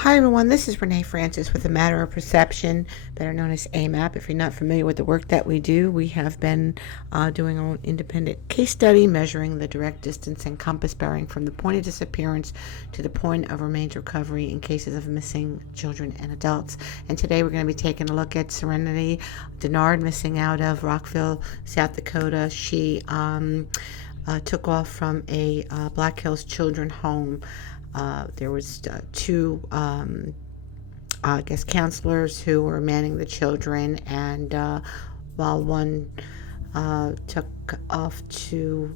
Hi everyone, this is Renee Francis with the Matter of Perception, better known as AMAP. If you're not familiar with the work that we do, we have been doing our own independent case study measuring the direct distance and compass bearing from the point of disappearance to the point of remains recovery in cases of missing children and adults. And today we're going to be taking a look at Serenity Dennard, missing out of Rockville, South Dakota. She took off from a Black Hills Children home. There was two, I guess, counselors who were manning the children, and while one took off to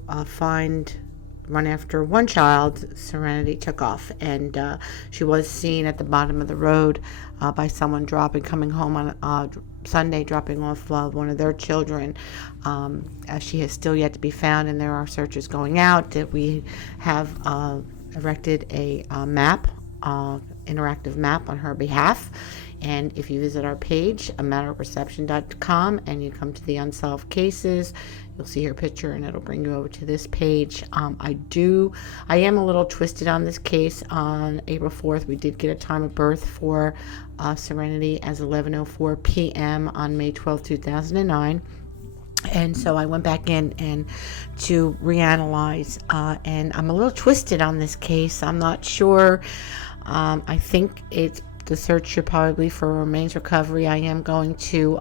run after one child, Serenity took off, and she was seen at the bottom of the road by someone coming home on Sunday, dropping off one of their children. She has still yet to be found, and there are searches going out. That we have erected a interactive map on her behalf. And if you visit our page, matterofperception.com, and you come to the unsolved cases, you'll see her picture and it'll bring you over to this page. I am a little twisted on this case. On April 4th, we did get a time of birth for Serenity as 11:04 p.m. on May 12, 2009. And so I went back in and to reanalyze, and I'm a little twisted on this case. I'm not sure. I think the search should probably for remains recovery. I am going to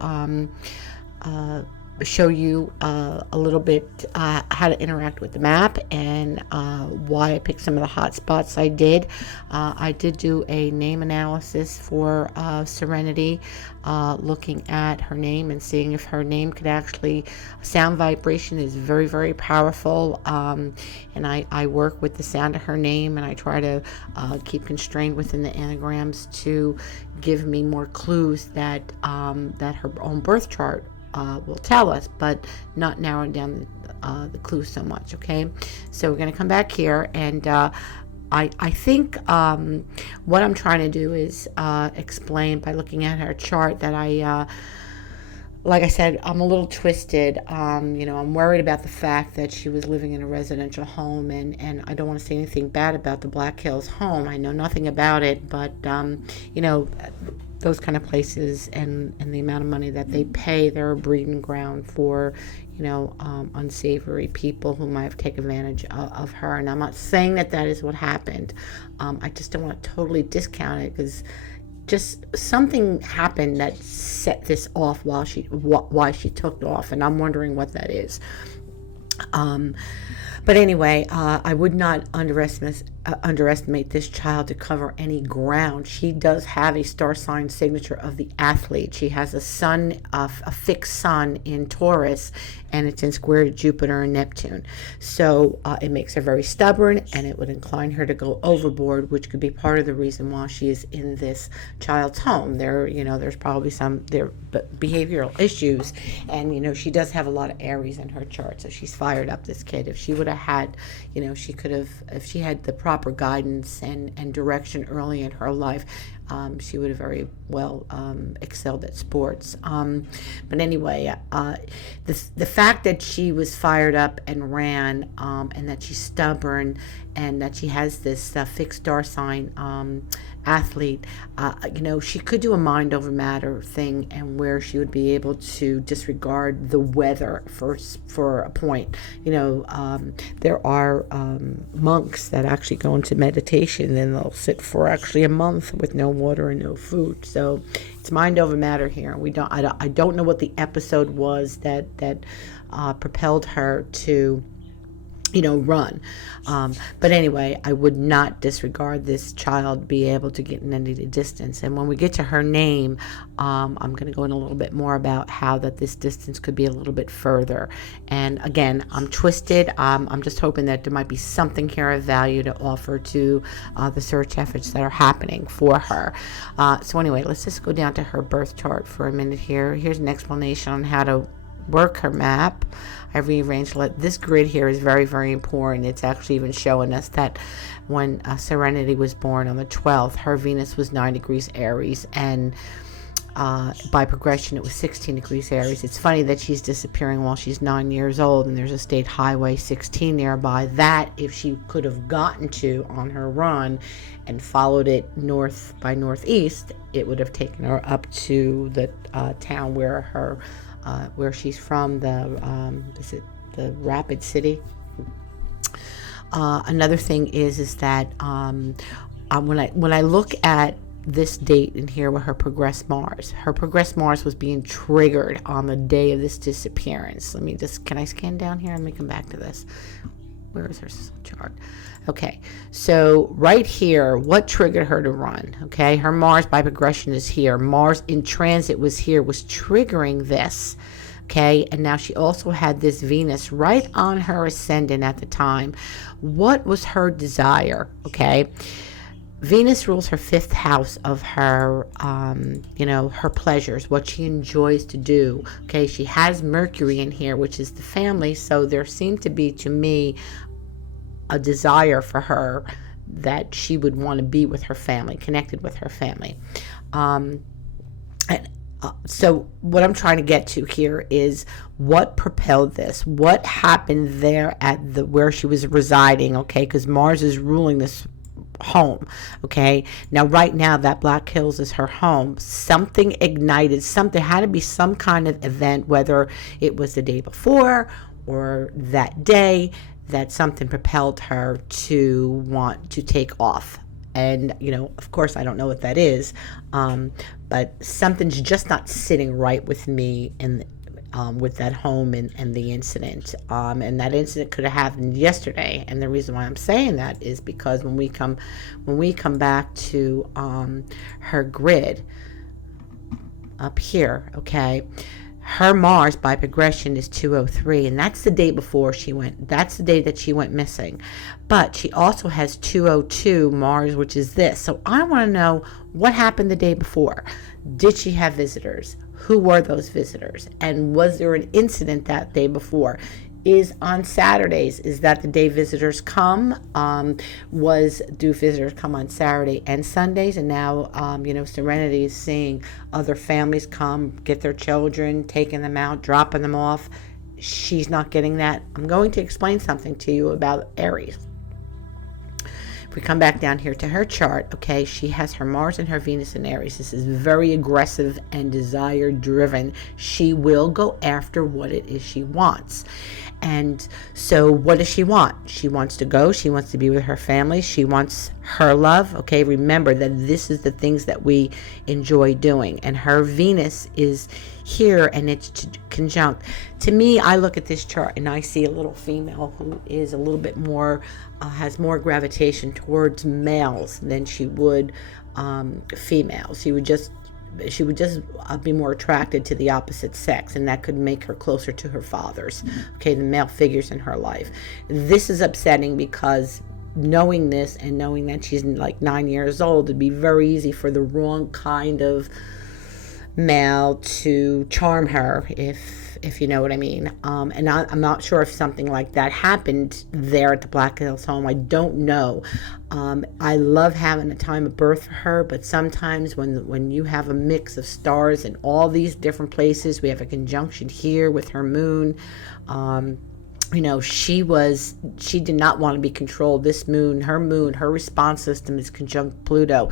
show you a little bit how to interact with the map and why I picked some of the hot spots I did. I did do a name analysis for Serenity, looking at her name and seeing if her name could actually, sound vibration is very, very powerful, and I work with the sound of her name, and I try to keep constrained within the anagrams to give me more clues that her own birth chart will tell us, but not narrowing down the clues so much. Okay, so we're going to come back here, and I think what I'm trying to do is explain by looking at her chart that like I said, I'm a little twisted. I'm worried about the fact that she was living in a residential home, and I don't want to say anything bad about the Black Hills home. I know nothing about it, but those kind of places and the amount of money that they pay, they're a breeding ground for, unsavory people who might have taken advantage of her. And I'm not saying that is what happened. I just don't want to totally discount it, because just something happened that set this off why she took off, and I'm wondering what that is. But anyway, I would not underestimate this child to cover any ground. She does have a star sign signature of the athlete. She has a sun, a fixed sun in Taurus, and it's in square to Jupiter and Neptune. So it makes her very stubborn, and it would incline her to go overboard, which could be part of the reason why she is in this child's home. There's probably some behavioral issues, and she does have a lot of Aries in her chart, so she's fired up, this kid. If she would have had, she could have, if she had the proper guidance and direction early in her life, she would have very well excelled at sports. But anyway, the fact that she was fired up and ran, and that she's stubborn, and that she has this fixed star sign athlete, she could do a mind over matter thing, and where she would be able to disregard the weather for a point. There are monks that actually go into meditation, and they'll sit for actually a month with no water and no food. So it's mind over matter here. I don't know what the episode was that propelled her to run. But anyway, I would not disregard this child being able to get in any distance. And when we get to her name, I'm going to go in a little bit more about how that this distance could be a little bit further. And again, I'm twisted. I'm just hoping that there might be something here of value to offer to the search efforts that are happening for her. So anyway, let's just go down to her birth chart for a minute here. Here's an explanation on how to work her map. I rearranged this grid here is very, very important. It's actually even showing us that when Serenity was born on the 12th, her Venus was 9 degrees Aries, and By progression, it was 16 degrees Aries. It's funny that she's disappearing while she's 9 years old, and there's a state highway 16 nearby. That, if she could have gotten to on her run and followed it north by northeast, it would have taken her up to the town where she's from. Is it the Rapid City? Another thing is that when I look at this date in here with her progressed Mars was being triggered on the day of this disappearance. Can I scan down here? Let me come back to this. Where is her chart? Okay, so right here, what triggered her to run? Okay, her Mars by progression is here. Mars in transit was here, was triggering this. Okay, and now she also had this Venus right on her ascendant at the time. What was her desire? Okay, Venus rules her 5th house of her, her pleasures, what she enjoys to do. Okay, she has Mercury in here, which is the family. So there seemed to be, to me, a desire for her that she would want to be with her family, connected with her family. So what I'm trying to get to here is what propelled this. What happened there at where she was residing? Okay, because Mars is ruling this home. Okay, now right now that Black Hills is her home. Something ignited, there had to be some kind of event, whether it was the day before or that day, that something propelled her to want to take off. And of course I don't know what that is, but something's just not sitting right with me in with that home and the incident. And that incident could have happened yesterday. And the reason why I'm saying that is because when we come back to her grid up here, okay, her Mars by progression is 203, and that's the day before she went. That's the day that she went missing. But she also has 202 Mars, which is this. So I want to know what happened the day before. Did she have visitors? Who were those visitors? And was there an incident that day before? Is on Saturdays, is that the day visitors come? Do visitors come on Saturday and Sundays? And now, Serenity is seeing other families come, get their children, taking them out, dropping them off. She's not getting that. I'm going to explain something to you about Aries. If we come back down here to her chart, okay, she has her Mars and her Venus in Aries. This is very aggressive and desire driven. She will go after what it is she wants. And so what does she want? She wants to go. She wants to be with her family. She wants her love. Okay, remember that this is the things that we enjoy doing. And her Venus is here and it's conjunct. To me, I look at this chart and I see a little female who is a little bit more, has more gravitation towards males than she would females. She would just be more attracted to the opposite sex, and that could make her closer to her fathers, okay, the male figures in her life. This is upsetting because knowing this and knowing that she's like 9 years old, it'd be very easy for the wrong kind of male to charm her, if you know what I mean. And I'm not sure if something like that happened there at the Black Hills home. I don't know. I love having a time of birth for her, but sometimes when you have a mix of stars in all these different places, we have a conjunction here with her moon. She did not want to be controlled. This moon, her response system is conjunct Pluto.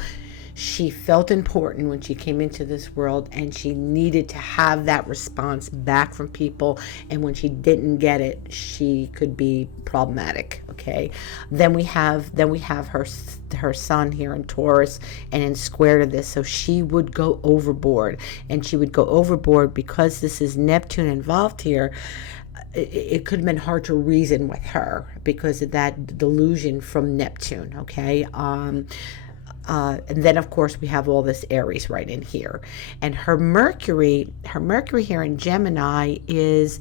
She felt important when she came into this world, and she needed to have that response back from people. And when she didn't get it, she could be problematic. Okay. Then we have her sun here in Taurus and in square to this. So she would go overboard, and she would go overboard because this is Neptune involved here. It could have been hard to reason with her because of that delusion from Neptune. Okay. And then of course we have all this Aries right in here, and her Mercury here in Gemini is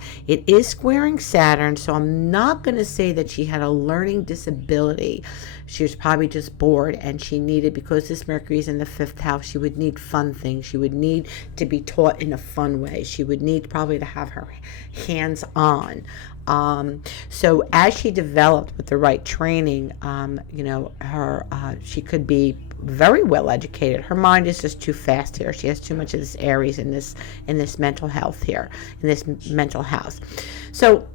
squaring Saturn. So I'm not going to say that she had a learning disability. She was probably just bored, and she needed, because this Mercury's in the 5th house, she would need fun things. She would need to be taught in a fun way. She would need probably to have her hands on. So as she developed with the right training, she could be very well educated. Her mind is just too fast here. She has too much of this Aries in this mental health here, in this mental house. So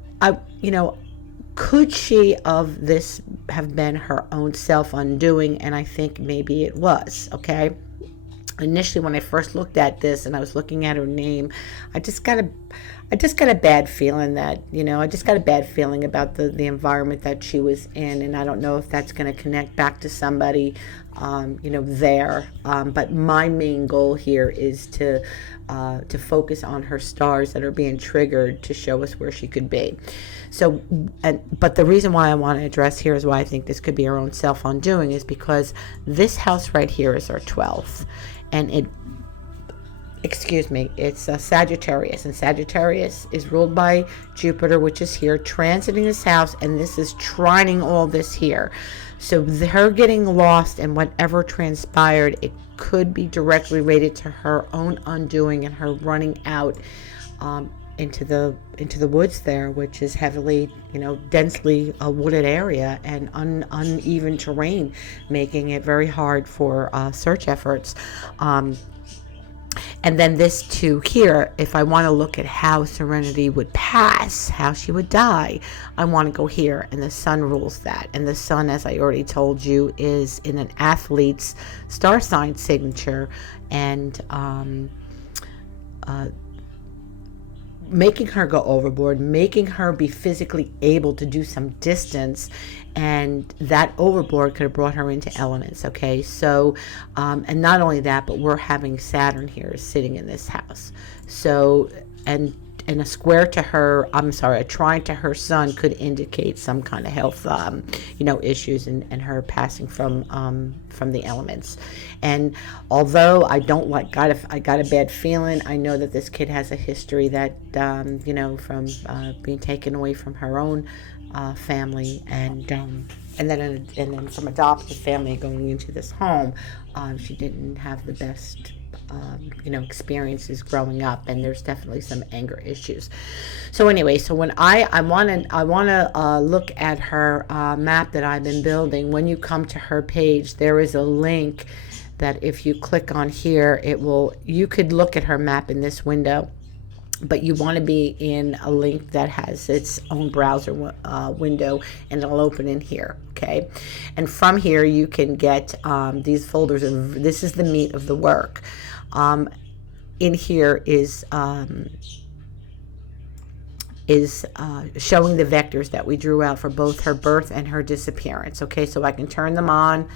could she of this have been her own self undoing? And I think maybe it was. Okay. Initially, when I first looked at this and I was looking at her name, I just got a bad feeling that, I just got a bad feeling about the environment that she was in. And I don't know if that's going to connect back to somebody, there. But my main goal here is to focus on her stars that are being triggered to show us where she could be. So, but the reason why I want to address here is why I think this could be her own self undoing is because this house right here is her 12th. And it's Sagittarius, and Sagittarius is ruled by Jupiter, which is here transiting this house, and this is trining all this here. So her getting lost and whatever transpired, it could be directly related to her own undoing and her running out into the woods there, which is heavily, densely wooded area and uneven terrain, making it very hard for search efforts. And then this too here, if I want to look at how Serenity would pass, how she would die, I want to go here, and the sun rules that. And the sun, as I already told you, is in an athlete's star sign signature, and making her go overboard, making her be physically able to do some distance, and that overboard could have brought her into elements. Okay, so and not only that, but we're having Saturn here sitting in this house. So and a square to her, a trine to her sun could indicate some kind of health, issues and her passing from the elements. And although I don't I got a bad feeling, I know that this kid has a history that, from being taken away from her own family, and then from adopted family going into this home, she didn't have the best experiences growing up, and there's definitely some anger issues. So anyway, so when I want to look at her map that I've been building, when you come to her page, there is a link that if you click on here, you could look at her map in this window, but you want to be in a link that has its own browser window, and it'll open in here. Okay, and from here you can get these folders of, this is the meat of the work. In here is showing the vectors that we drew out for both her birth and her disappearance. Okay, so I can turn them on,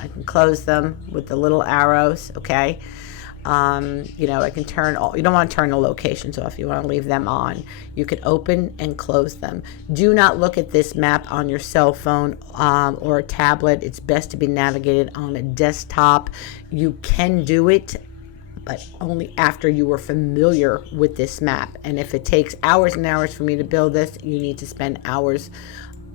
I can close them with the little arrows. Okay, I can turn all, you don't want to turn the location, so if you want to leave them on, you can open and close them. Do not look at this map on your cell phone or a tablet. It's best to be navigated on a desktop. You can do it, but only after you are familiar with this map. And if it takes hours and hours for me to build this, you need to spend hours,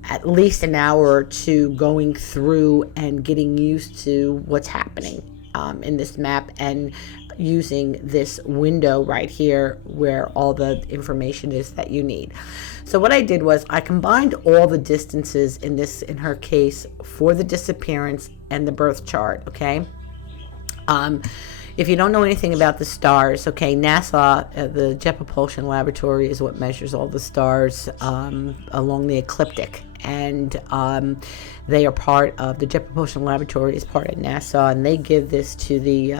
at least an hour or two, going through and getting used to what's happening in this map, and using this window right here where all the information is that you need. So what I did was I combined all the distances in her case for the disappearance and the birth chart. Okay, if you don't know anything about the stars, okay, NASA, the Jet Propulsion Laboratory, is what measures all the stars along the ecliptic. And they are part of, the Jet Propulsion Laboratory is part of NASA, and they give this to the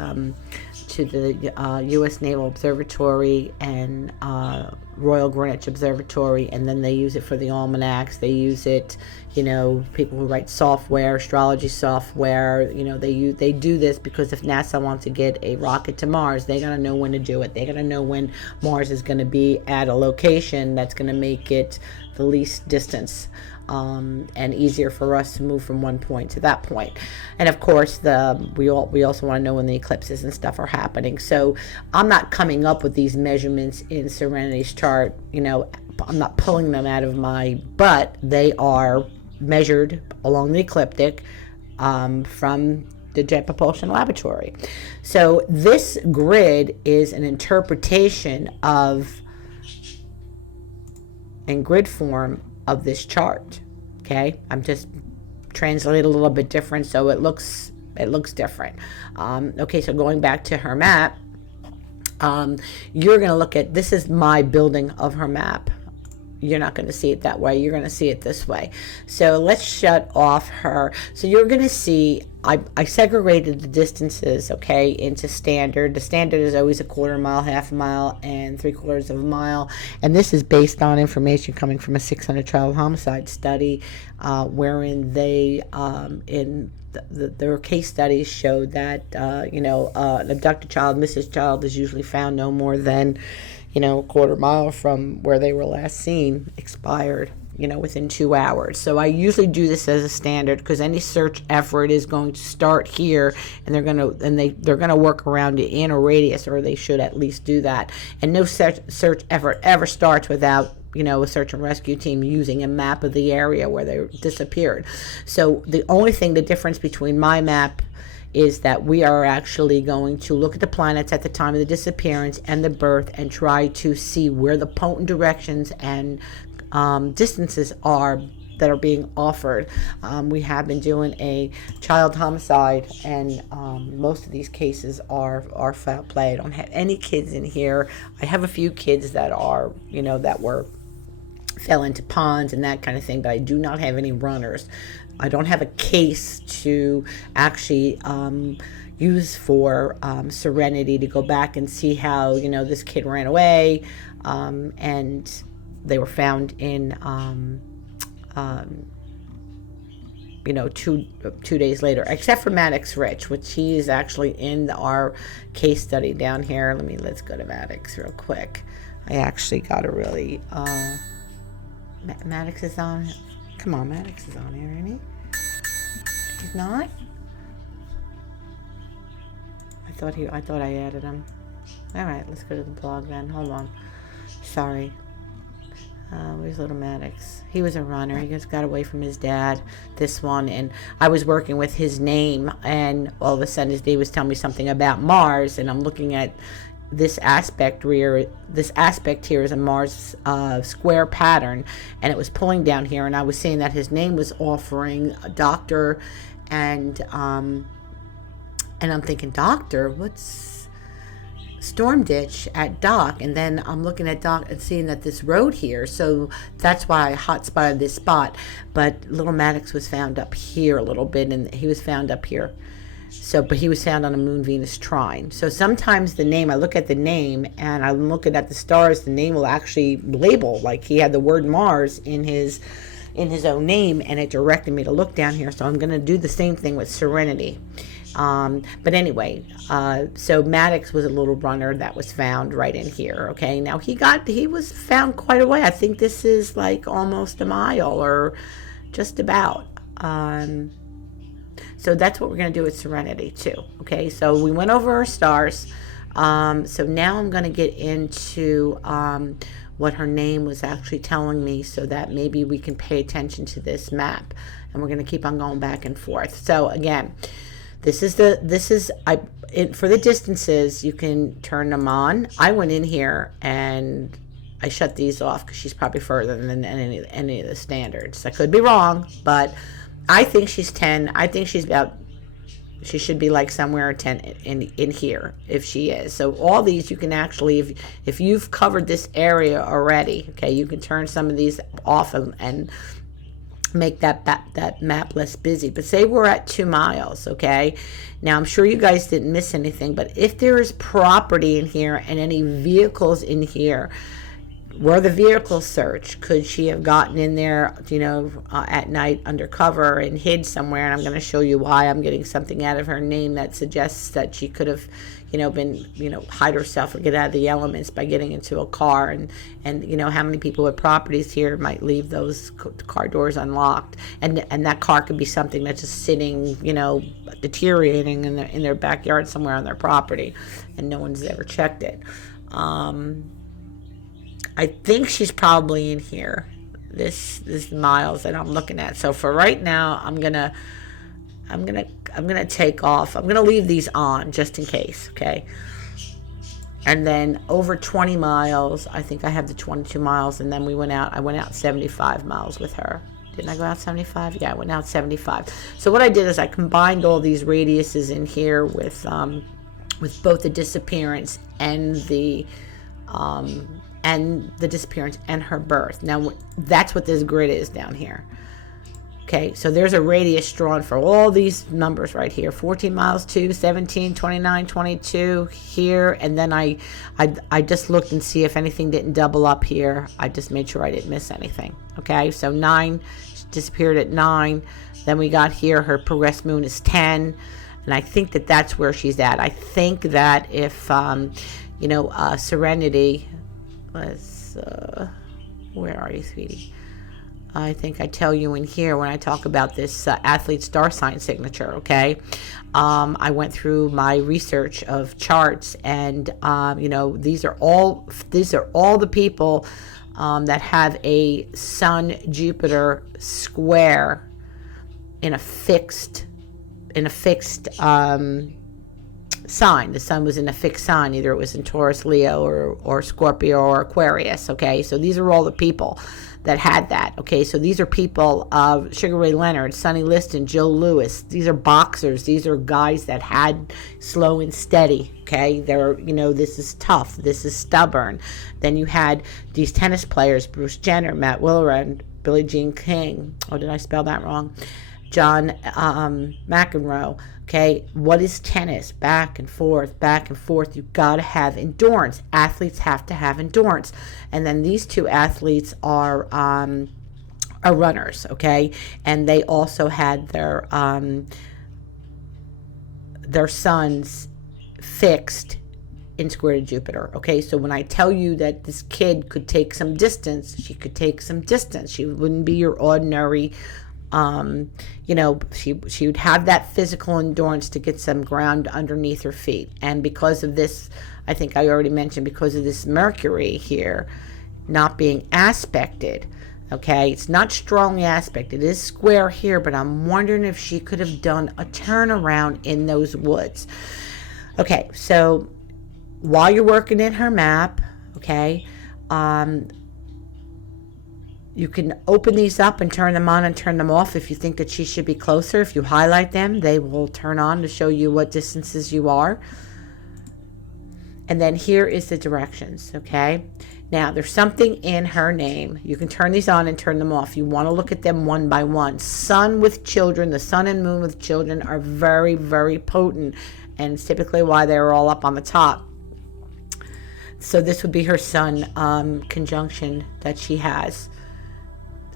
U.S. Naval Observatory and Royal Greenwich Observatory, and then they use it for the almanacs. They use it, people who write software, astrology software, they do this because if NASA wants to get a rocket to Mars, they gotta know when to do it. They gotta know when Mars is gonna be at a location that's gonna make it the least distance, and easier for us to move from one point to that point. And of course, we also want to know when the eclipses and stuff are happening. So I'm not coming up with these measurements in Serenity's chart. I'm not pulling them out of my butt. They are measured along the ecliptic from the Jet Propulsion Laboratory. So this grid is an interpretation of, in grid form, of this chart. Okay, I'm just translating a little bit different, so it looks different. Okay, so going back to her map, you're going to look at, this is my building of her map. You're not going to see it that way. You're going to see it this way. So let's shut off her. So you're going to see, I segregated the distances, okay, into standard. The standard is always a quarter mile, half a mile, and 3/4 of a mile. And this is based on information coming from a 600 child homicide study, wherein they, in their case studies showed that, an abducted child, missing child, is usually found no more than, a quarter mile from where they were last seen, expired, within 2 hours. So I usually do this as a standard because any search effort is going to start here, and they're going to work around it in a radius, or they should at least do that. And no search effort ever starts without a search and rescue team using a map of the area where they disappeared. So the difference between my map is that we are actually going to look at the planets at the time of the disappearance and the birth and try to see where the potent directions and distances are that are being offered. We have been doing a child homicide, and most of these cases are foul play. I don't have any kids in here. I have a few kids that are, that fell into ponds and that kind of thing, but I do not have any runners. I don't have a case to actually use for Serenity to go back and see how, this kid ran away, and they were found in, 2 days later, except for Maddox Rich, which he is actually in our case study down here. Let's go to Maddox real quick. I actually got a really, Maddox is on. Come on, Maddox is on here, isn't he? He's not? I thought I added him. Alright, let's go to the blog then. Hold on. Sorry. Where's little Maddox? He was a runner. He just got away from his dad, this one, and I was working with his name, and all of a sudden his dad was telling me something about Mars, and I'm looking at this aspect here. This aspect here is a Mars square pattern, and it was pulling down here, and I was seeing that his name was offering a doctor, and I'm thinking, doctor, what's storm ditch at dock? And then I'm looking at dock and seeing that this road here, so that's why I hot spotted this spot. But little Maddox was found up here a little bit, and he was found up here. So, but he was found on a Moon-Venus trine. So sometimes the name, I look at the name and I'm looking at the stars, the name will actually label, like he had the word Mars in his own name, and it directed me to look down here. So I'm going to do the same thing with Serenity. But anyway, so Maddox was a little runner that was found right in here. Okay, now he was found quite a way. I think this is like almost a mile or just about. So that's what we're going to do with Serenity too. Okay, so we went over our stars. So now I'm going to get into what her name was actually telling me, so that maybe we can pay attention to this map, and we're going to keep on going back and forth. So again, for the distances, you can turn them on. I went in here and I shut these off because she's probably further than any of the standards. I could be wrong, but I think she's 10. I think she should be like somewhere 10 in here, if she is. So all these you can actually, if you've covered this area already, okay, you can turn some of these off and make that map less busy. But say we're at 2 miles, okay? Now I'm sure you guys didn't miss anything, but if there is property in here and any vehicles in here, were the vehicles searched? Could she have gotten in there, at night undercover and hid somewhere? And I'm going to show you why I'm getting something out of her name that suggests that she could have, hide herself or get out of the elements by getting into a car. And how many people with properties here might leave those car doors unlocked? And that car could be something that's just sitting, deteriorating in their backyard somewhere on their property, and no one's ever checked it. I think she's probably in here. This is the miles that I'm looking at. So for right now, I'm gonna take off. I'm gonna leave these on just in case, okay? And then over 20 miles, I think I have the 22 miles, and then I went out 75 miles with her. Didn't I go out 75? Yeah, I went out 75. So what I did is I combined all these radiuses in here with both the disappearance and the disappearance and her birth. Now that's what this grid is down here. Okay, so there's a radius drawn for all these numbers right here. 14 miles, 2, 17, 29, 22 here. And then I just looked and see if anything didn't double up here. I just made sure I didn't miss anything. Okay, so 9, she disappeared at 9. Then we got here, her progressed moon is 10. And I think that that's where she's at. I think that if, Serenity was, where are you, sweetie? I think I tell you in here when I talk about this athlete star sign signature, okay? I went through my research of charts, and these are all the people that have a Sun Jupiter square in a fixed sign. The sun was in a fixed sign. Either it was in Taurus, Leo, or Scorpio, or Aquarius. Okay, so these are all the people that had that. Okay, so these are people, Sugar Ray Leonard, Sonny Liston, Joe Louis. These are boxers. These are guys that had slow and steady. Okay, they're, this is tough. This is stubborn. Then you had these tennis players, Bruce Jenner, Matt Willerand, Billie Jean King. Oh, did I spell that wrong? John McEnroe. Okay, what is tennis? Back and forth, back and forth. You got to have endurance. Athletes have to have endurance. And then these two athletes are runners, okay? And they also had their suns fixed in square to Jupiter. Okay, so when I tell you that this kid could take some distance, she could take some distance. She wouldn't be your ordinary she would have that physical endurance to get some ground underneath her feet. And because of this, I think I already mentioned, because of this Mercury here not being aspected, okay, it's not strongly aspected, it is square here, but I'm wondering if she could have done a turnaround in those woods. Okay, so while you're working in her map, okay, you can open these up and turn them on and turn them off if you think that she should be closer. If you highlight them, they will turn on to show you what distances you are. And then here is the directions, okay? Now, there's something in her name. You can turn these on and turn them off. You want to look at them one by one. Sun with children, the sun and moon with children are very, very potent. And it's typically why they're all up on the top. So this would be her sun conjunction that she has.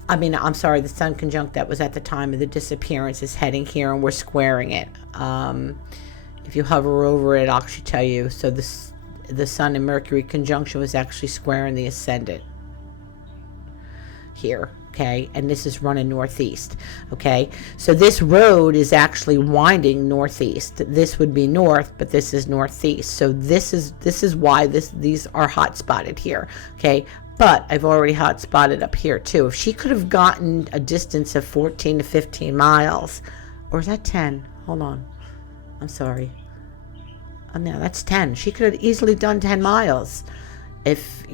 The sun conjunct that was at the time of the disappearance is heading here, and we're squaring it. If you hover over it, I'll actually tell you. So the sun and Mercury conjunction was actually squaring the ascendant here, okay? And this is running northeast, okay? So this road is actually winding northeast. This would be north, but this is northeast. So this is why these are hot spotted here, okay? But I've already hot spotted up here too. If she could have gotten a distance of 14 to 15 miles, or is that 10? Hold on. I'm sorry. Oh, no, that's 10. She could have easily done 10 miles. If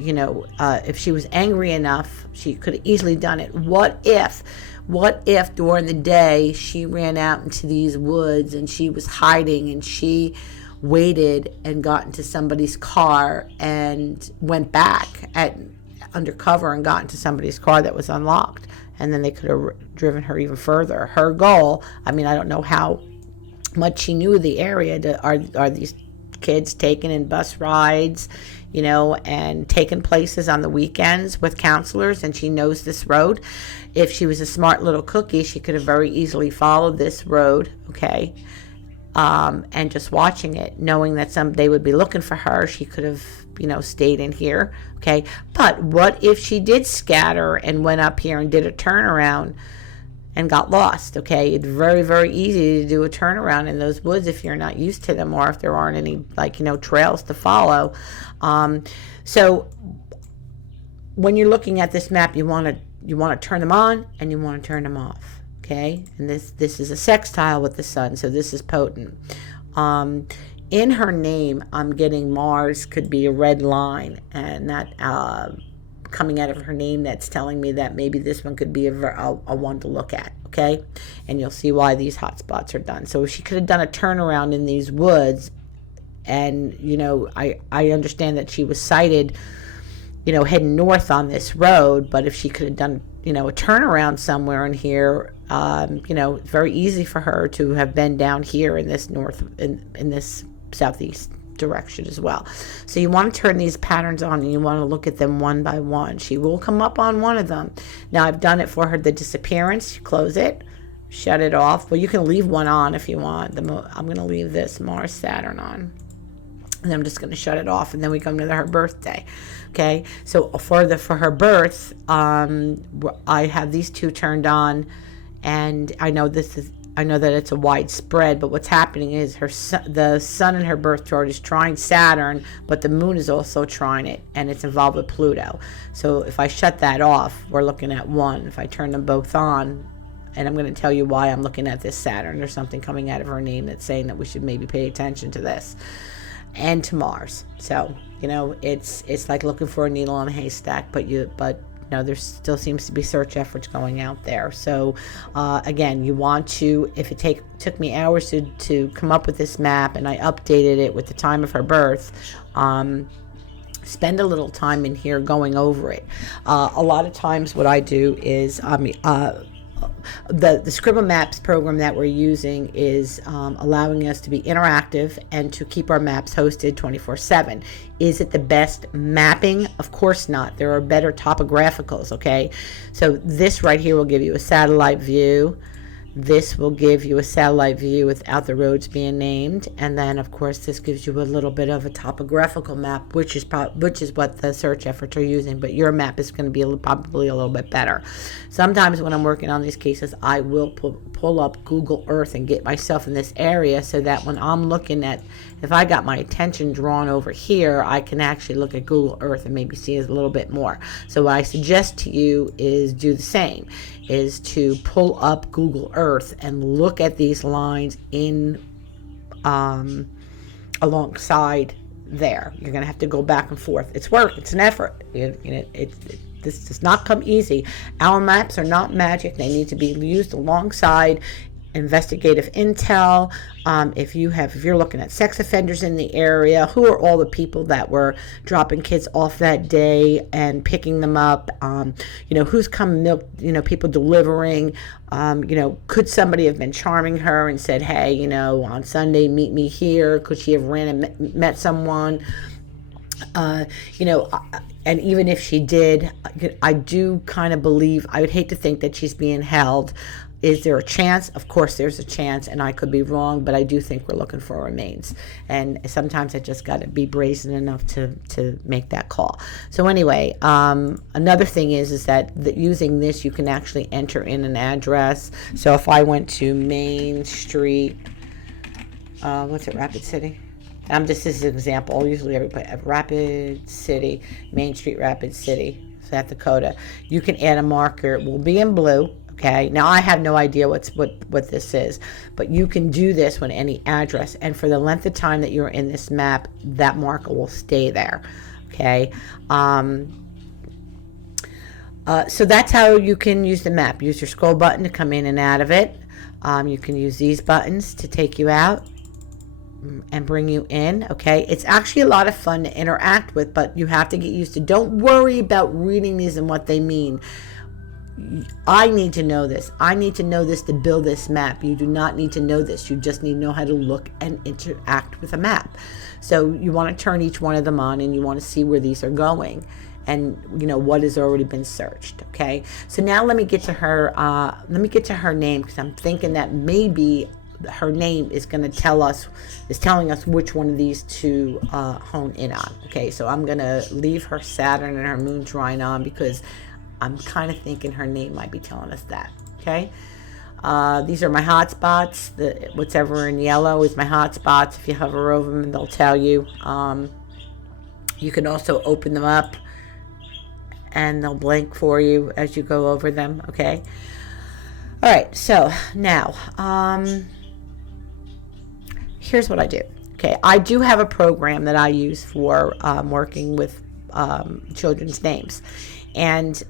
she was angry enough, she could have easily done it. What if during the day she ran out into these woods and she was hiding and she waited and got into somebody's car and went back undercover and got into somebody's car that was unlocked, and then they could have driven her even further. Her goal, I don't know how much she knew the area. Are these kids taken in bus rides, and taken places on the weekends with counselors, and she knows this road? If she was a smart little cookie, she could have very easily followed this road, okay, and just watching it, knowing that they would be looking for her, she could have stayed in here, okay? But what if she did scatter and went up here and did a turnaround and got lost, okay? It's very, very easy to do a turnaround in those woods if you're not used to them, or if there aren't any, trails to follow. So when you're looking at this map, you want to you want to turn them on and you want to turn them off. Okay, and this is a sextile with the sun, so this is potent. In her name, I'm getting Mars could be a red line, and that coming out of her name, that's telling me that maybe this one could be a one to look at. Okay, and you'll see why these hot spots are done. So she could have done a turnaround in these woods, and I understand that she was sighted, heading north on this road. But if she could have done a turnaround somewhere in here, it's very easy for her to have been down here in this in this southeast direction as well. So you want to turn these patterns on, and you want to look at them one by one. She will come up on one of them. Now I've done it for her, the disappearance. Close it, shut it off. Well, you can leave one on if you want. I'm going to leave this Mars Saturn on, and I'm just going to shut it off, and then we come to her birthday. Okay, so for her birth, I have these two turned on, and I know that it's a wide spread, but what's happening is the sun in her birth chart is trine Saturn, but the moon is also trine it, and it's involved with Pluto. So if I shut that off, we're looking at one. If I turn them both on, and I'm going to tell you why I'm looking at this Saturn, there's something coming out of her name that's saying that we should maybe pay attention to this, and to Mars. So it's like looking for a needle in a haystack, but there still seems to be search efforts going out there. So again, you want to, if it took me hours to come up with this map, and I updated it with the time of her birth, spend a little time in here going over it. A lot of times what I do is the Scribble Maps program that we're using is allowing us to be interactive and to keep our maps hosted 24/7. Is it the best mapping? Of course not. There are better topographicals, okay? So this right here will give you a satellite view. This will give you a satellite view without the roads being named, and then of course this gives you a little bit of a topographical map, which is what the search efforts are using. But your map is going to be probably a little bit better. Sometimes when I'm working on these cases, I will pull up Google Earth and get myself in this area, so that when I'm looking at, if I got my attention drawn over here, I can actually look at Google Earth and maybe see a little bit more. So what I suggest to you is do the same, is to pull up Google Earth and look at these lines in alongside there. You're going to have to go back and forth. It's work. It's an effort. This does not come easy. Our maps are not magic. They need to be used alongside investigative intel. If you're looking at sex offenders in the area, who are all the people that were dropping kids off that day and picking them up, who's come people delivering, could somebody have been charming her and said, hey, on Sunday meet me here? Could she have ran and met someone? And even if she did, I do kind of believe, I would hate to think that she's being held. Is there a chance? Of course there's a chance, and I could be wrong, but I do think we're looking for remains. And sometimes I just got to be brazen enough to make that call. So anyway, another thing is that using this, you can actually enter in an address. So if I went to Main Street, Rapid City? This is an example. Usually everybody have Rapid City, Main Street, Rapid City, South Dakota. You can add a marker. It will be in blue. Okay. Now I have no idea what this is, but you can do this with any address, and for the length of time that you're in this map, that marker will stay there. Okay. So that's how you can use the map. Use your scroll button to come in and out of it. You can use these buttons to take you out and bring you in. Okay, it's actually a lot of fun to interact with, but you have to get used to. Don't worry about reading these and what they mean. I need to know this. I need to know this to build this map. You do not need to know this. You just need to know how to look and interact with a map. So you want to turn each one of them on, and you want to see where these are going, and what has already been searched. Okay, so now let me get to her. Name, because I'm thinking that maybe her name is telling us which one of these to hone in on. Okay, so I'm gonna leave her Saturn and her moon trine on, because I'm kind of thinking her name might be telling us that. Okay, these are my hot spots. Whatever in yellow is my hot spots. If you hover over them, they'll tell you. You can also open them up and they'll blank for you as you go over them, okay? All right, so now, here's what I do. Okay, I do have a program that I use for working with children's names. And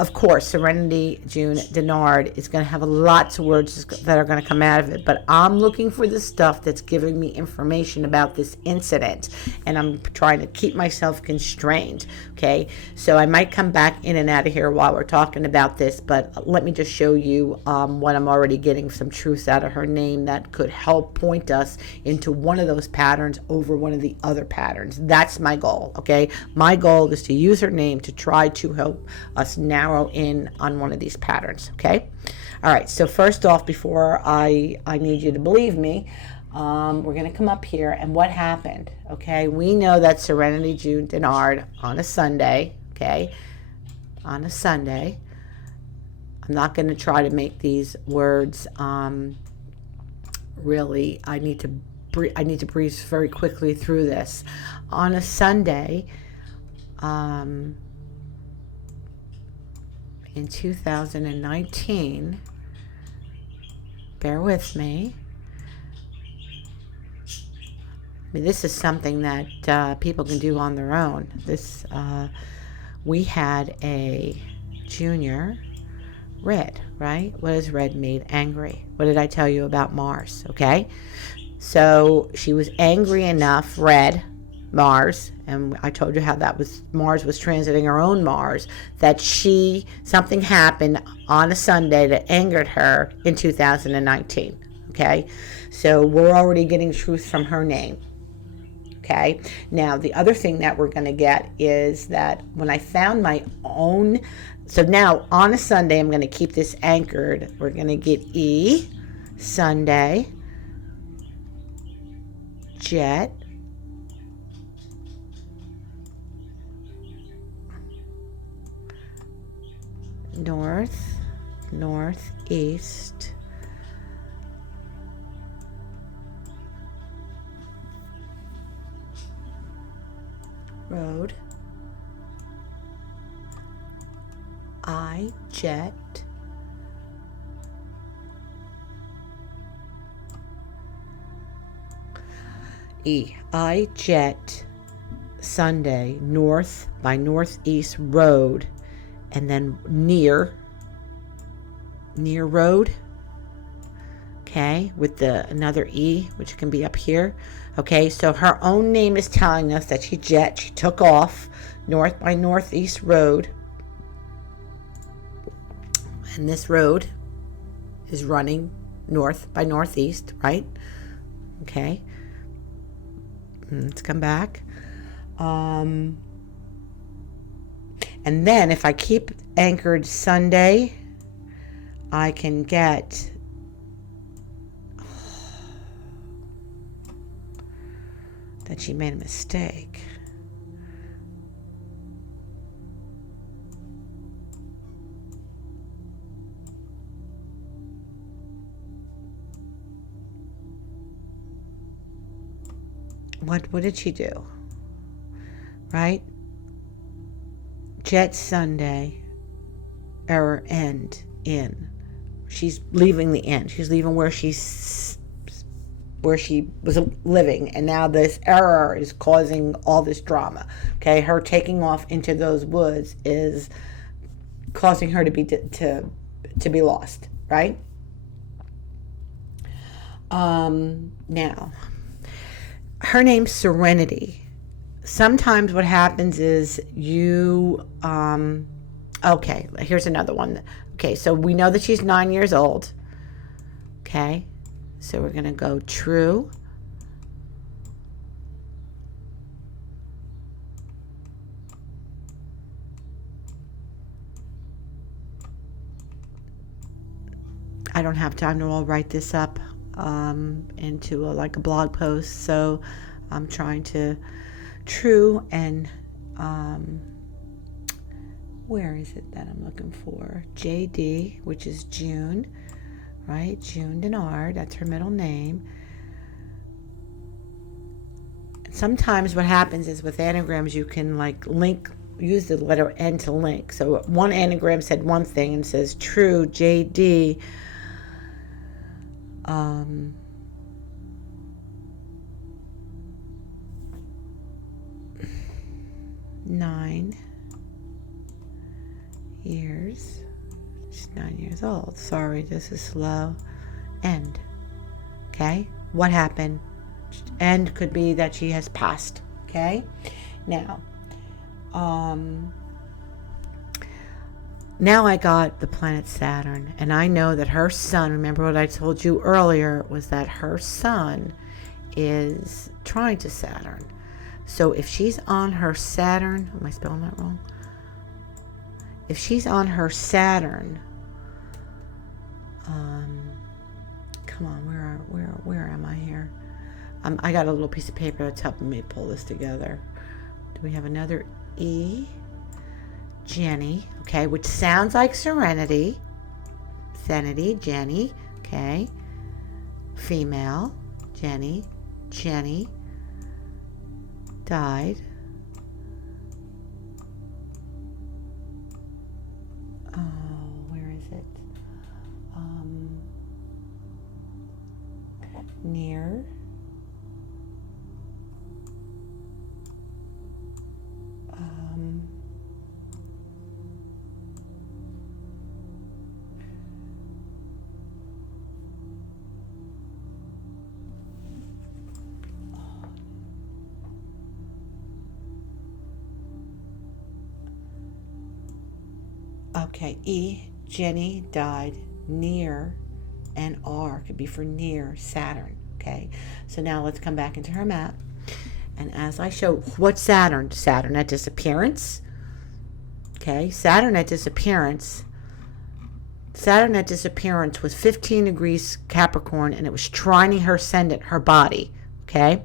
of course, Serenity Dennard is going to have lots of words that are going to come out of it, but I'm looking for the stuff that's giving me information about this incident, and I'm trying to keep myself constrained, okay? So I might come back in and out of here while we're talking about this, but let me just show you what I'm already getting some truths out of her name that could help point us into one of those patterns over one of the other patterns. That's my goal, okay? My goal is to use her name to try to help us narrow in on one of these patterns, okay? All right, so first off, before I need you to believe me, we're going to come up here, and what happened, okay? We know that Serenity Dennard on a Sunday, okay? On a Sunday. I'm not going to try to make these words really, I need to breeze very quickly through this. On a Sunday, in 2019, bear with me. I mean, this is something that people can do on their own. This, we had a junior, Red, right? What does red mean? Angry. What did I tell you about Mars? Okay. So she was angry enough, Red, Mars, and I told you how that was, Mars was transiting her own Mars, that something happened on a Sunday that angered her in 2019, okay? So we're already getting truth from her name, okay? Now, the other thing that we're going to get is that when I found my own, so now on a Sunday, I'm going to keep this anchored. We're going to get E, Sunday, Jet, north, northeast, road, I, jet, E, I, jet, Sunday, north by northeast road, and then near road, okay, with another E, which can be up here, okay? So her own name is telling us that she took off north by northeast road, and this road is running north by northeast, right? Okay, let's come back. And then if I keep anchored Sunday, I can get that she made a mistake. What did she do? Right? Jet Sunday, error end, in. She's leaving the end. She's leaving where she was living, and now this error is causing all this drama. Okay, her taking off into those woods is causing her to be lost, right? Now, her name's Serenity. Sometimes what happens is okay, here's another one. Okay, so we know that she's 9 years old. Okay, so we're going to go true. I don't have time to all write this up into a blog post, so I'm trying to true and where is it that I'm looking for? JD, which is June, right? June Dennard, that's her middle name. Sometimes what happens is with anagrams, you can link use the letter N to link. So one anagram said one thing and says true JD. 9 years. She's 9 years old. Sorry, this is slow. End. Okay? What happened? End could be that she has passed. Okay? Now, now I got the planet Saturn, and I know that her sun, remember what I told you earlier, was that her sun is trying to Saturn. So if she's on her Saturn, am I spelling that wrong? If she's on her Saturn, come on, where am I here? I got a little piece of paper that's helping me pull this together. Do we have another E? Jenny, okay, which sounds like Serenity. Serenity, Jenny, okay. Female, Jenny. Jenny died. Oh, where is it? Near. Okay, E, Jenny died near, and R could be for near Saturn. Okay, so now let's come back into her map. And as I show, what's Saturn? Saturn at disappearance. Okay, Saturn at disappearance. Saturn at disappearance was 15 degrees Capricorn, and it was trining her ascendant, her body. Okay,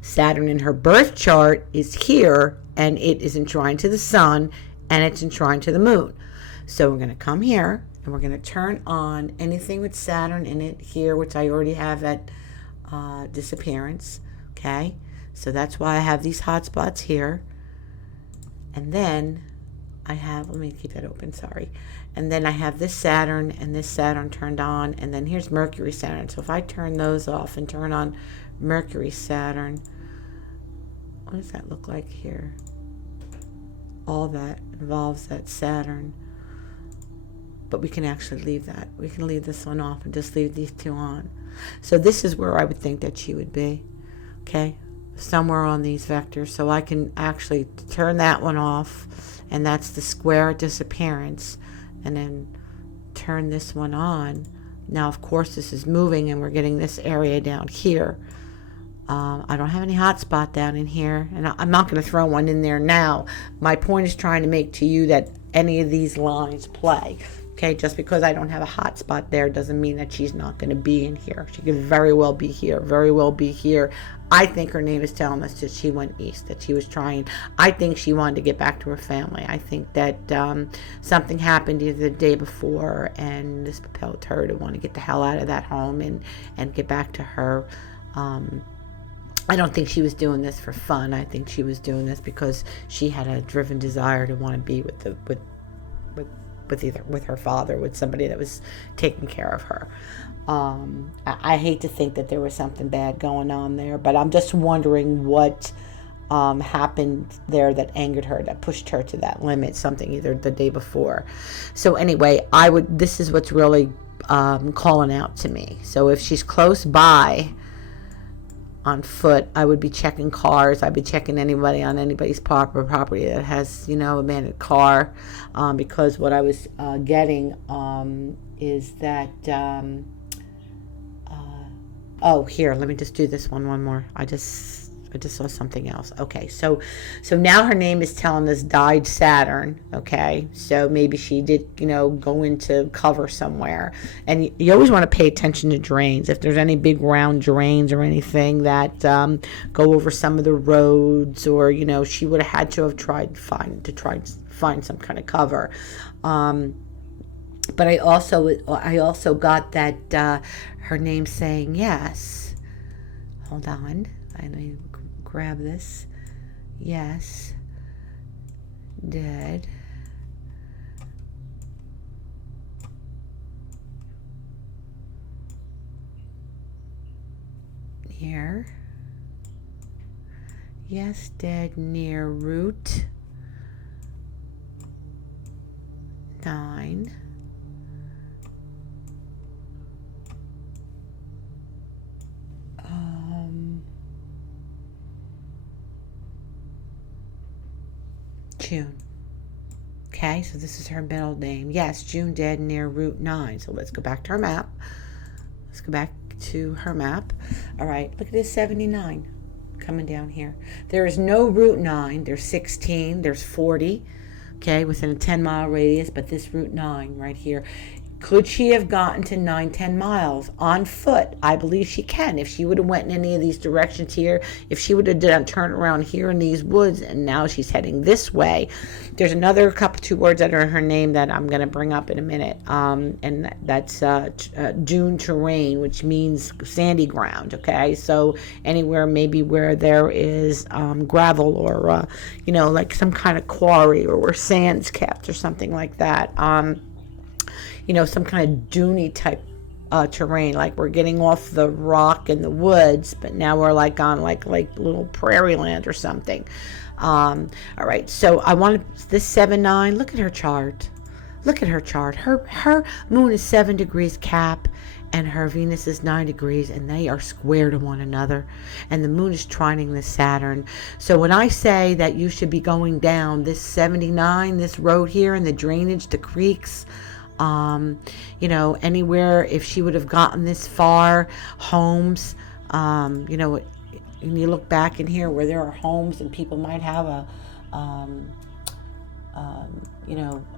Saturn in her birth chart is here, and it is enshrined to the sun, and it's enshrined to the moon. So we're going to come here, and we're going to turn on anything with Saturn in it here, which I already have at disappearance. Okay, so that's why I have these hot spots here. And then I have, let me keep that open, sorry. And then I have this Saturn and this Saturn turned on, and then here's Mercury, Saturn. So if I turn those off and turn on Mercury, Saturn, what does that look like here? All that involves that Saturn. But we can actually leave that. We can leave this one off and just leave these two on. So this is where I would think that she would be. Okay? Somewhere on these vectors. So I can actually turn that one off, and that's the square disappearance, and then turn this one on. Now, of course, this is moving, and we're getting this area down here. I don't have any hot spot down in here, and I'm not going to throw one in there now. My point is trying to make to you that any of these lines play. Okay, just because I don't have a hot spot there doesn't mean that she's not going to be in here. She could very well be here, very well be here. I think her name is telling us that she went east, that she was trying. I think she wanted to get back to her family. I think that something happened either the day before, and this propelled her to want to get the hell out of that home and get back to her. I don't think she was doing this for fun. I think she was doing this because she had a driven desire to want to be with her father, with somebody that was taking care of her. I hate to think that there was something bad going on there, but I'm just wondering what happened there that angered her, that pushed her to that limit, something either the day before. So anyway, this is what's really calling out to me. So if she's close by on foot, I would be checking cars. I'd be checking anybody on anybody's property that has, abandoned car, because what I was getting is that here, let me just do this one more. I just saw something else. Okay, so now her name is telling us died Saturn. Okay, so maybe she did, go into cover somewhere. And you always want to pay attention to drains. If there's any big round drains or anything that go over some of the roads, or she would have had to have tried to find some kind of cover. But I also got that her name saying yes. Hold on, I need to grab this. Yes. dead. Near. Yes, dead near root 9. June. Okay, so this is her middle name. Yes, June dead near root 9. So let's go back to her map. Let's go back to her map. All right, look at this 79 coming down here. There is no route 9. There's 16. There's 40. Okay, within a 10-mile radius, but this route 9 right here. Could she have gotten to 9-10 miles on foot? I believe she can. If she would have went in any of these directions here, if she would have done turn around here in these woods, and now she's heading this way. There's another two words that are in her name that I'm going to bring up in a minute, and that's dune terrain, which means sandy ground. Okay, so anywhere maybe where there is gravel or like some kind of quarry or where sand's kept or something like that. Some kind of duney type terrain, like we're getting off the rock in the woods, but now we're like on like little prairie land or something. All right, so I want this 7-9. Look at her chart. Look at her chart. Her moon is 7 degrees Cap, and her Venus is 9 degrees, and they are square to one another. And the moon is trining the Saturn. So when I say that you should be going down this 79, this road here, and the drainage, the creeks, anywhere, if she would have gotten this far, homes, when you look back in here where there are homes and people might have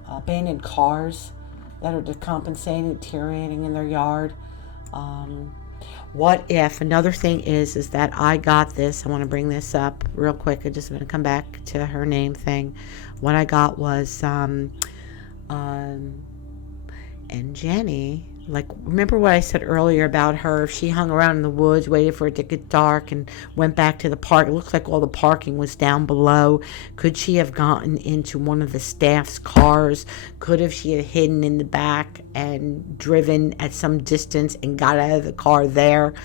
abandoned cars that are decompensating, deteriorating in their yard. What if, another thing is that I got this, I want to bring this up real quick, I just want to come back to her name thing. What I got was, and Jenny, remember what I said earlier about her? If she hung around in the woods, waited for it to get dark, and went back to the park, it looks like all the parking was down below. Could she have gotten into one of the staff's cars? Could have she had hidden in the back and driven at some distance and got out of the car there?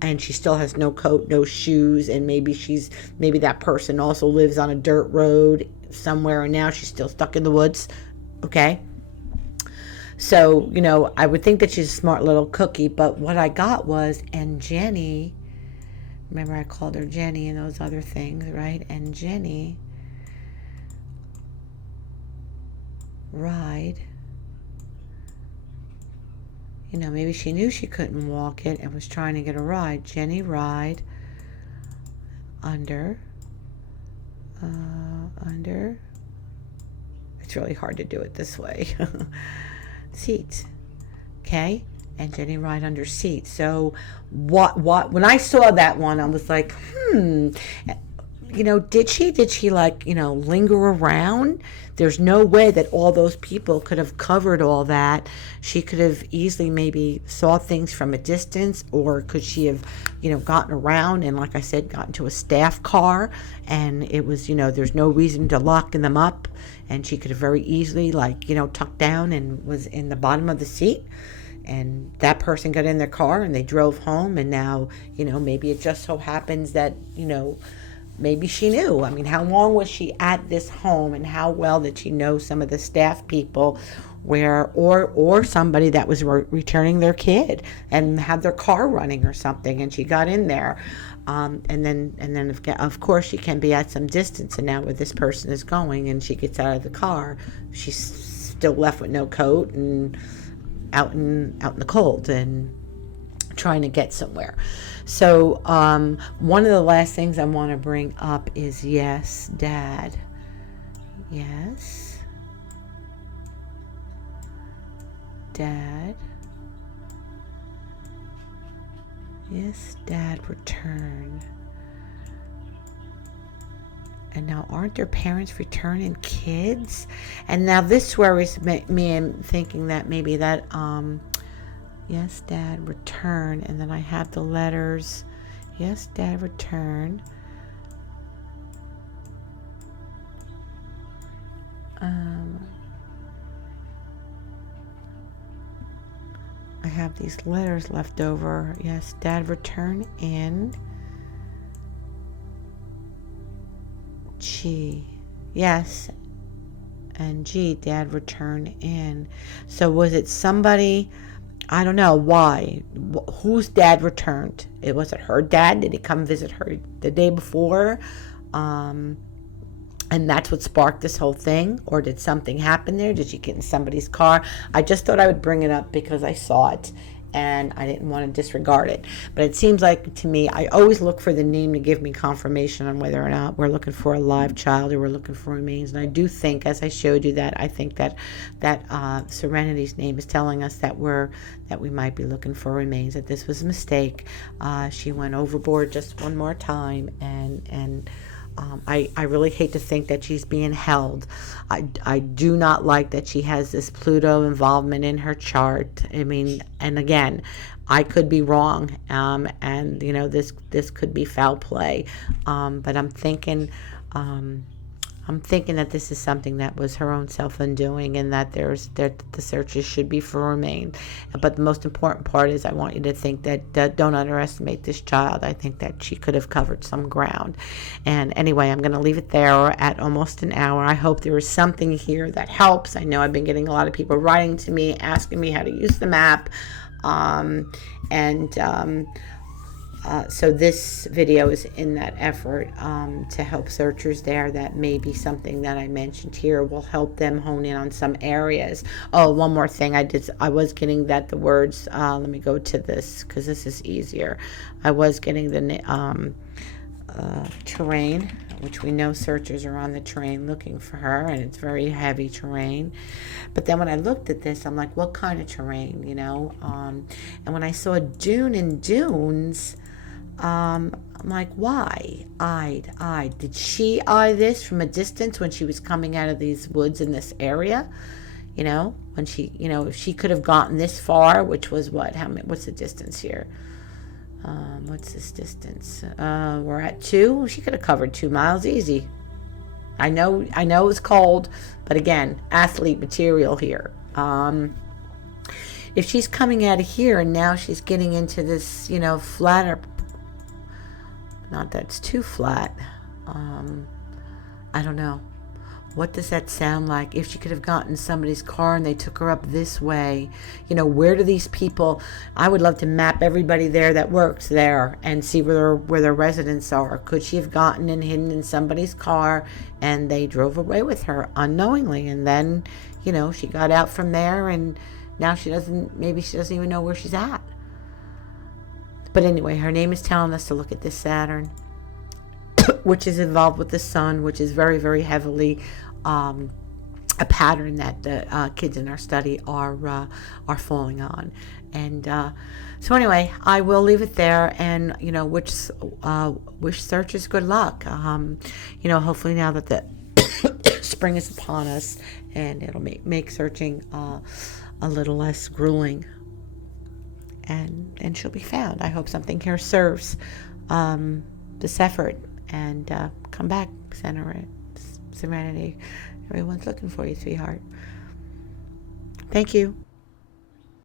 And she still has no coat, no shoes, and maybe that person also lives on a dirt road somewhere, and now she's still stuck in the woods. Okay. So, I would think that she's a smart little cookie, but what I got was, and Jenny, remember I called her Jenny and those other things, right? And Jenny ride, maybe she knew she couldn't walk it and was trying to get a ride. Jenny ride under, it's really hard to do it this way. Seats. Okay, and Jenny ride under seat. So what when I saw that one, I was like, did she linger around? There's no way that all those people could have covered all that. She could have easily maybe saw things from a distance, or could she have gotten around and, like I said, got into a staff car, and it was there's no reason to lock them up, and she could have very easily tucked down and was in the bottom of the seat, and that person got in their car and they drove home, and now maybe it just so happens that maybe she knew. I mean, how long was she at this home, and how well did she know some of the staff people, or somebody that was returning their kid and had their car running or something, and she got in there, and then of course she can be at some distance, and now where this person is going, and she gets out of the car, she's still left with no coat and out in the cold and trying to get somewhere. So one of the last things I want to bring up is, yes, Dad. Yes, Dad. Yes, Dad, return. And now, aren't their parents returning kids? And now this worries me. I'm thinking that maybe that yes, Dad, return. And then I have the letters. Yes, Dad, return. I have these letters left over. Yes, Dad, return in. G. Yes. And G, Dad, return in. So was it somebody? I don't know why. Whose dad returned? Was it her dad? Did he come visit her the day before? And that's what sparked this whole thing? Or did something happen there? Did she get in somebody's car? I just thought I would bring it up because I saw it and I didn't want to disregard it. But it seems like to me, I always look for the name to give me confirmation on whether or not we're looking for a live child or we're looking for remains. And I do think, as I showed you, that I think that Serenity's name is telling us that we might be looking for remains, that this was a mistake. She went overboard just one more time, and I really hate to think that she's being held. I do not like that she has this Pluto involvement in her chart. I mean, and again, I could be wrong, and this could be foul play, but I'm thinking that this is something that was her own self-undoing, and that the searches should be for remains. But the most important part is, I want you to think that don't underestimate this child. I think that she could have covered some ground. And anyway, I'm going to leave it there at almost an hour. I hope there is something here that helps. I know I've been getting a lot of people writing to me, asking me how to use the map. So this video is in that effort to help searchers there. That may be something that I mentioned here will help them hone in on some areas. Oh, one more thing I was getting that the words, let me go to this because this is easier. I was getting the terrain, which we know searchers are on the terrain looking for her, and it's very heavy terrain. But then when I looked at this, I'm like, what kind of terrain, and when I saw dune and dunes, I'm like, why? Did she eye this from a distance when she was coming out of these woods in this area? When she, if she could have gotten this far, which was what's the distance here? What's this distance? We're at 2. She could have covered 2 miles easy. I know it's cold, but again, athlete material here. If she's coming out of here and now she's getting into this, flatter, not that it's too flat. I don't know. What does that sound like? If she could have gotten somebody's car and they took her up this way, where do these people? I would love to map everybody there that works there and see where their residents are. Could she have gotten and hidden in somebody's car and they drove away with her unknowingly, and then she got out from there and now she doesn't even know where she's at. But anyway, her name is telling us to look at this Saturn, which is involved with the sun, which is very, very heavily a pattern that the kids in our study are falling on. And so anyway, I will leave it there, and wish searchers good luck. Hopefully now that the spring is upon us, and it'll make searching a little less grueling. And she'll be found. I hope something here serves this effort. And come back, Serenity. Everyone's looking for you, sweetheart. Thank you.